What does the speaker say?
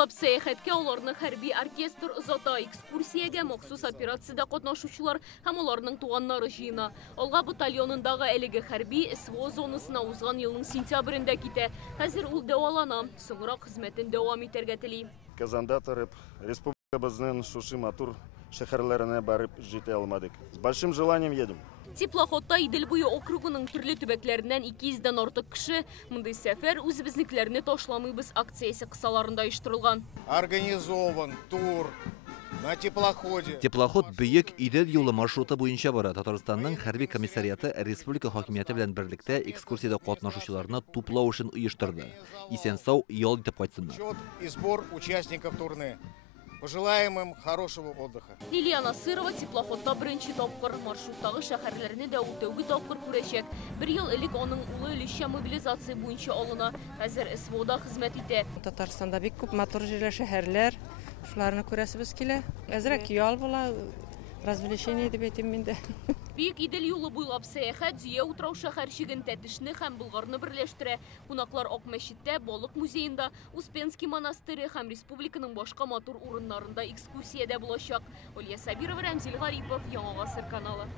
буйлап сәяхәткә оларның хәрби оркестр озата, экскурсиягә махсус операциядә катнашучылар һәм оларның туганнары җыена. Алга батальонындагы әлеге хәрби СВО зонасына узган елның сентябрендә китә. Хәзер ул дәвалана, соңрак хезмәтен дәвам итәргә тели. Казанда торып, республикабызның шушы матур шәһәрләренә барып җитә алмадык. С большим желанием едем. Теплоходта Идел буе округының төрле төбәкләреннән 200-дән артык кеше. Мондый сәфәр үзебезнекеләрне ташламыйбыз акциясе кысаларында оештырылган. Организован тур на теплоходе. Теплоход бөек Идел юлы маршруты буенча бара. Татарстанның хәрби комиссарияты республика хакимияте белән берлектә экскурсиядә катнашучыларны туплау өчен оештырды. Исән-сау ял итеп кайтсыннар. Счет и сбор участников турне. Пожелаем им хорошего отдыха. Лилия Насырова теплоходта беренче тапкыр маршруттагы шәһәрләрне дә үтәүге тапкыр күрәчәк. Бер ел элек аның улы Илешә мобилизация буенча алына. Хәзер СВОда хезмәт итә. Татарстанда бик күп матур җирләр, шәһәрләр, шуларны күрәсебез килә. Әзрәк ял була, развлечение дип әйтим миндә. Бик Идел юлы буйлап сәяхәт Зөя утрау шәһәрчеген Тәтешне һәм Болгарны берләштерә. Кунаклар Ак мәчеттә, Балык музеенда, Успенский монастыры һәм республиканың башка матур урыннарында экскурсиядә булачак. Олья Сабирова, Рамзил Гарипов, Яңа Гасыр каналы.